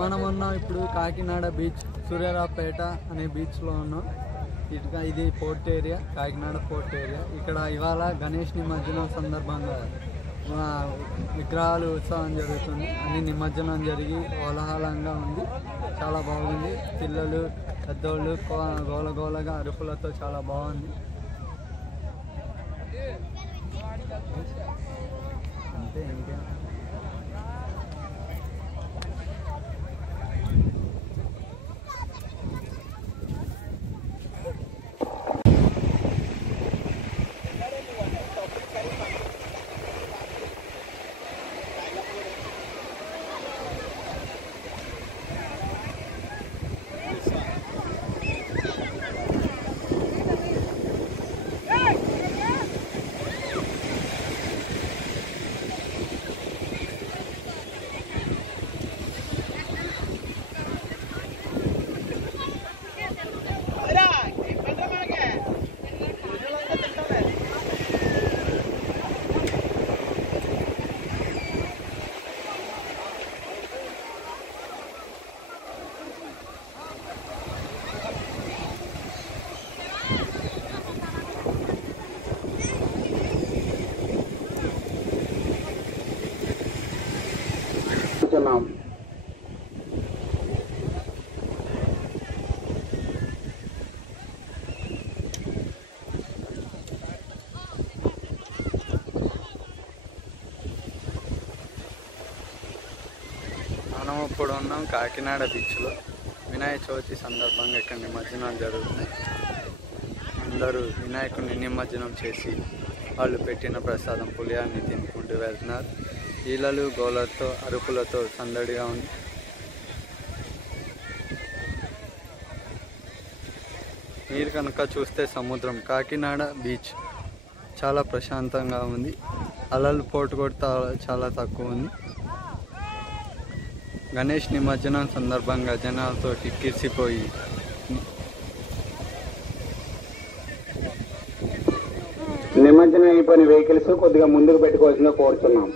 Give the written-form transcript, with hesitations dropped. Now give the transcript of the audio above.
మనం ఉన్నాం ఇప్పుడు కాకినాడ బీచ్, సూర్యారావుపేట అనే బీచ్లో ఉన్నాం. ఇది port area, Kakinada port area. ఇక్కడ ఇవాళ గణేష్ నిమజ్జనం సందర్భంగా విగ్రహాలు ఉత్సవం జరుగుతుంది. అన్ని నిమజ్జనం జరిగి కోలాహలంగా ఉంది, చాలా బాగుంది. పిల్లలు పెద్దోళ్ళు గోలగోలగా అరుపులతో చాలా బాగుంది. అంతే ఇంకే మనం ఇప్పుడు ఉన్నాం కాకినాడ బీచ్లో. వినాయక చవితి సందర్భంగా ఇక్కడ నిమజ్జనాలు జరుగుతున్నాయి. అందరూ వినాయకుడిని నిమజ్జనం చేసి వాళ్ళు పెట్టిన ప్రసాదం పులిహాన్ని తినుకుంటూ వెళ్తున్నారు. ఈలలు గోలతో అరుపులతో సందడిగా ఉంది. మీరు కనుక చూస్తే సముద్రం, కాకినాడ బీచ్ చాలా ప్రశాంతంగా ఉంది. అలలు పోటు కొడతా చాలా తక్కువ ఉంది. గణేష్ నిమజ్జనం సందర్భంగా జనాలతో కిక్కిరిసిపోయి నిమజ్జనం అయిపోయిన వెహికల్స్ కొద్దిగా ముందుకు పెట్టుకోవాల్సిందిగా కోరుతున్నాం.